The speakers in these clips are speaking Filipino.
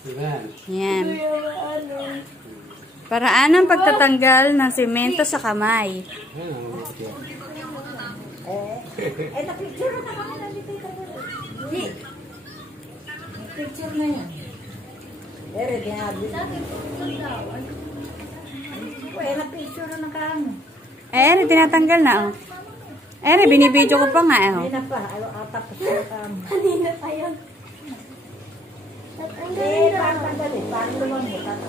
Yan. Paraan ng pagtatanggal ng semento sa kamay. Na-picture na kami na dito. Hindi. Picture na yan. Pero ginabi. Na-picture na kami. Tinatanggal na, oh. Binibidyo ko pa nga, oh. Hindi na pa. Tapos na kami. Kanina pa yun.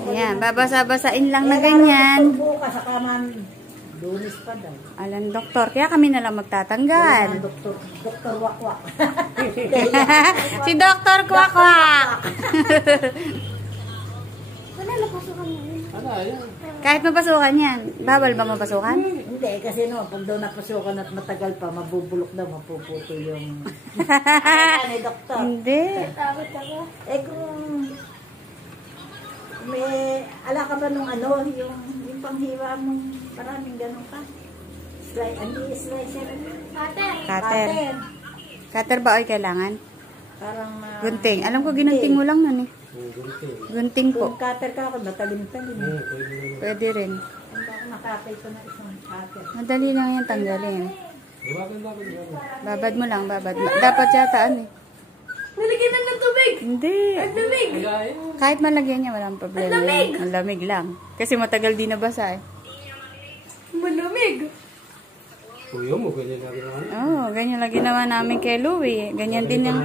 Ayan, babasa-basain lang na ganyan. Bukas sa kaman. Lunes pa daw. Alam, doktor. Kaya kami na lang magtatanggal. Doktor Wakwak. Si Doktor Kwakwak. Wala na pasukan mo yun. Kahit mapasukan yan. Babal ba mapasukan? Hindi, kasi pag daw napasukan at matagal pa, mabubulok daw, mapuputo yung... Ay, doktor. Hindi. Takot ako. Kung may... Ala ka ba nung yung panghiwa mong maraming ganun ka? Slicer. Cutter. Cutter ba ay kailangan? Parang... Gunting. Alam ko ginunting mo lang nun eh. Gunting po. Kung cutter ka ako, matalim-talim. Pwede rin. Kung ako nakakay ko na isang cutter. Madali lang yan tanggalin. Babad mo lang, babad. Dapat yata ano eh. Nalagyan na ng tubig. Hindi. Ang lamig. Kahit malagyan niya, walang problema. Ang lamig. Ang lamig lang. Kasi matagal din nabasa eh. Malamig. Kuya mo, ganyan lagi naman. Oo, ganyan lagi naman namin kay Louie. Ganyan din yung...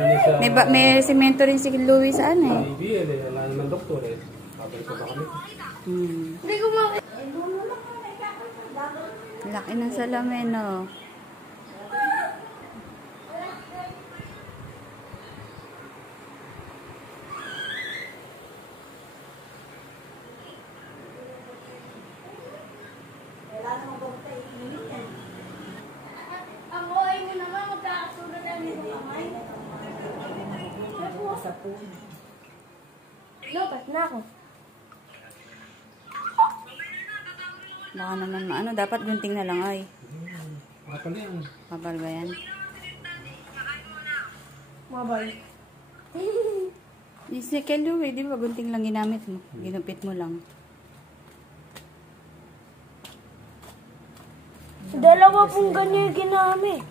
May semento rin si Louie sa ano eh. BBL eh, wala naman doktor eh. Babalik pa ba kami? Hindi ko makita. Laki ng salamin, oh. Ang OA mo naman, magkakasunod na nito kamay. Sa puno. Lopat na ako. Baka naman maano, dapat gunting na lang ay. Kapal yan. Kapal ba yan? Mabay. Yung si kay Louie, di ba gunting lang ginamit mo? Ginupit mo lang. Dalawa pong ganyan yung ginamit.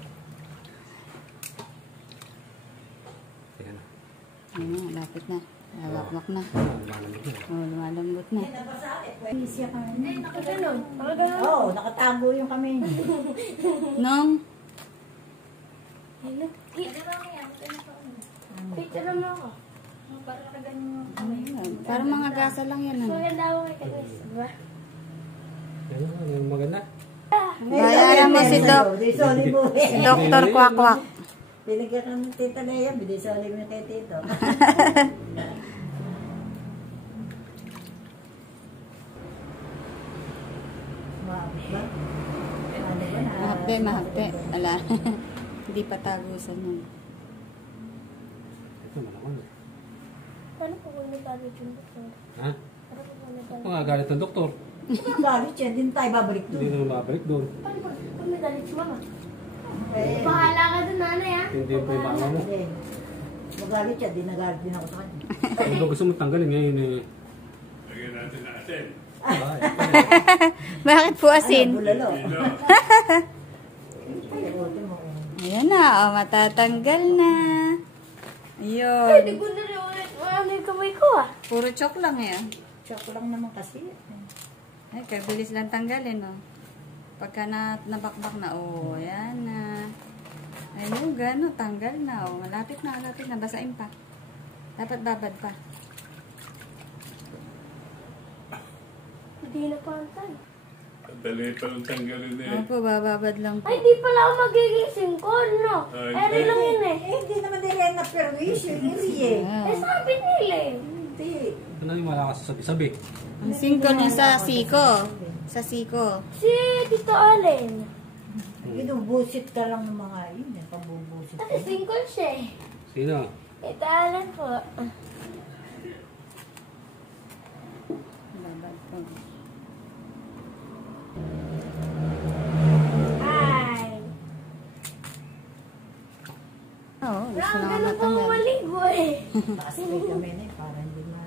Ayan na. Ayun, lapit na. Nawakmak na. Lumalambot na. Oh, lumalambot na. Isya ka na. Nakaganon. Nakaganon. Oo, nakatago yung kami. Nung? Hello? Picture mo ako. Para nakaganyan yung kamay. Parang mga gasa lang yan. So, Ano? yan daw kay Kanis. Diba? Ayan na, yung maganda. Bayaran mo si Dr. Kwakwak. Binigyan ka ng tita na yan, binisali mo kay tito. Maabot ba? Ano ba na? Mahapte. Ala. Hindi pa tagusan yun. Ito, malakon eh. Paano po kung nagalit yung doktor? Ha? Paano po kung nagalit? Kung galit ng doktor, Galit yan, din tayo babalik hindi doon. na mabalik doon. Paano po kung nagalit si mama? Eh, Bahala ka dun, nanay, ha? Hindi pa yung mama mo. eh, magalit siya, di nagalit din ako sa kanya. Kung gusto mo tanggalin ngayon eh. Ay, Bakit po asin? Bulalo. Ayan na. Oh, matatanggal na. Ay, di Ayun. ko na rin ulit. Ano yung kamay ko, ah? Puro chok lang yan. Choco lang naman kasi. Ay, kabilis lang tanggalin, oh. Pagka nabakbak na, oh, ayan na. Ayun, gano'n, tanggal na, oh. Malapit na, basain pa. Dapat babad pa. Hindi na pantay. Dali pa lang tanggalin eh. Opo, bababad lang po. Ay, di pala ako magiging singkol, no? Ay, Eri lang yun, eh. Eh, hindi naman din yan na perwisyo, hindi eh. Ah. Eh, sabi nila, eh. Hindi. ano yung malakas sa sabi-sabi? Ang single niya sa siko. Sa siko. Si Tito Allen. Binubusit ka lang ng mga yun, yung pambubusit. Kasi singkol siya, eh. Sino? Tito Allen po. Babad po. Ay. Oo, gusto na nga Ganun po matanggal. maligo, eh. Paspray kami na eh, para hindi na...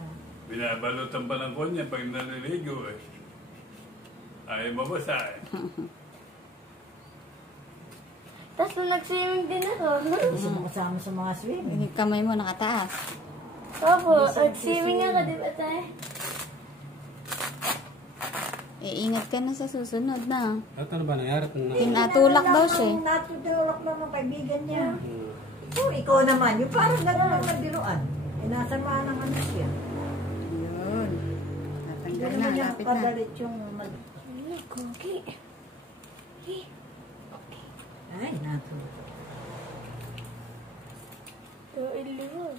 Binabalutan pa ng konya pag naliligo eh. Ayaw mabasa eh. Tapos nung nag-swimming din ako. Gusto mo kasama sa mga swimming. Yung kamay mo nakataas. Opo, nag-swimming ako, di ba tayo? Ingat ka na sa susunod na. At ano ba nangyari? Tinatulak daw siya eh. Natutulak lang ng kaibigan niya. Oh, ikaw naman, yung parang gano'n lang nagbiruan. Inasama ng ano siya. Yun. Hindi Tatanggal na, naman niya lapit na. padalit yung Ay, cookie. Ay, natulak. Ito, iliwan.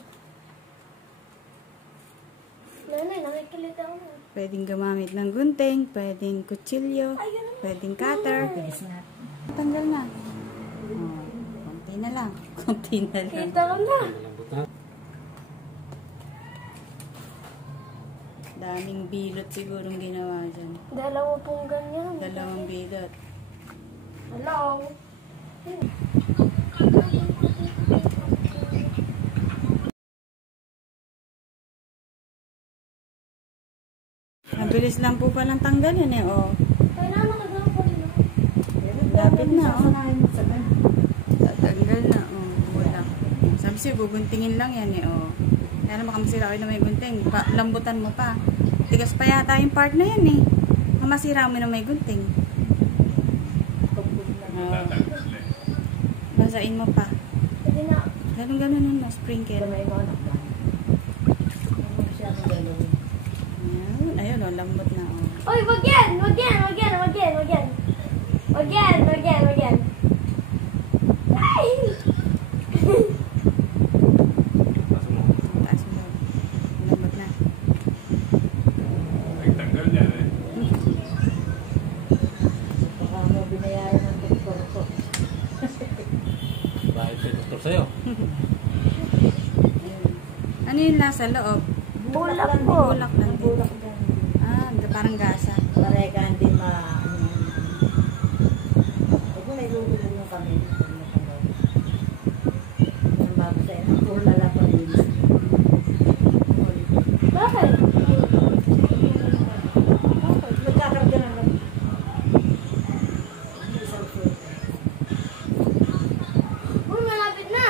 Nanay, nakikilita ako na. Pwedeng gumamit ng gunting, pwedeng kutsilyo, pwedeng cutter. Bilis na. Tanggal na. Oh, konti na lang. Konti na lang. Kita ko na. Malambot na. Daming bilot sigurong ginawa dyan. Dalawa pong ganyan. Dalawang bilot. Hello. Mabilis lang po palang tanggal yun eh. Oh. Kailangan nakagawa ko rin ako. Lapit na, oh. Sasanayin mo sa ganun. Tatanggal na. Oh, wala. Sabi siya, guguntingin lang yan eh. Oh. Kaya naman kamasira kayo na may gunting. Lambutan mo pa. Tigas pa yata yung part na yan eh. Masira mo na may gunting. Oh. Tatanggal eh. Basain mo pa. Pwede na. Ganun nun, no? Sprinkle. May mga anak ka. Ano mo siya ang gagawin? Ayun, ayun, oh, lambot na. Oh. Oy, wag yan! Wag yan! Wag yan! Wag yan! Wag yan! Wag yan! Wag yan! Wag yan! Ay! Taas mo. Taas mo. Lambot na. Nagtanggal niya eh. Baka mo binayaran ng doktor ko. Bakit kay doktor sa'yo? Ano yung nasa loob? Bulak po. Bulak lang din. Bulak lang. Ah, parang gasa. Para ka hindi Huwag mo na ilulungan yung kami. Ang bago sa'yo. Ang puro lalapan din. Bakit? Magkakaroon ka na lang. Uy, malapit na!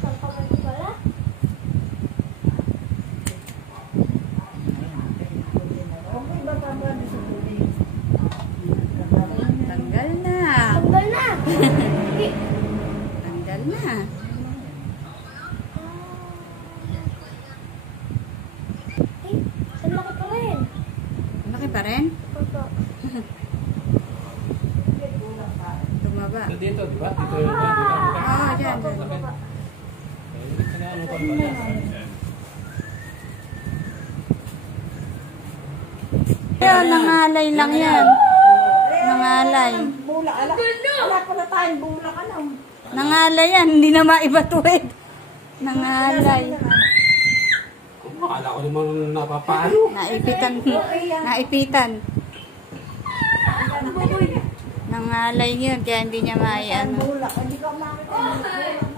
Ang kamay ko pala? Huwag mo iba pa ba sa tubig? Tanggal na. Tanggal na! Eh, Tanggal na. ay, ang laki pa rin. Malaki pa rin? Opo. Tumaba. Dito, di ba? Dito yung dito. Ah, dyan, dyan. Ano pa ba? Yan, nangalay lang yan. Nangalay. Bulak. Wala pala tayong bulak. Ano? Nangalay yan, hindi na maibatuid. Nangalay. Akala ko naman napapaano. Naipitan. Naipitan. Nangalay yun, kaya hindi niya maiano. Bulak. Hindi ka makita.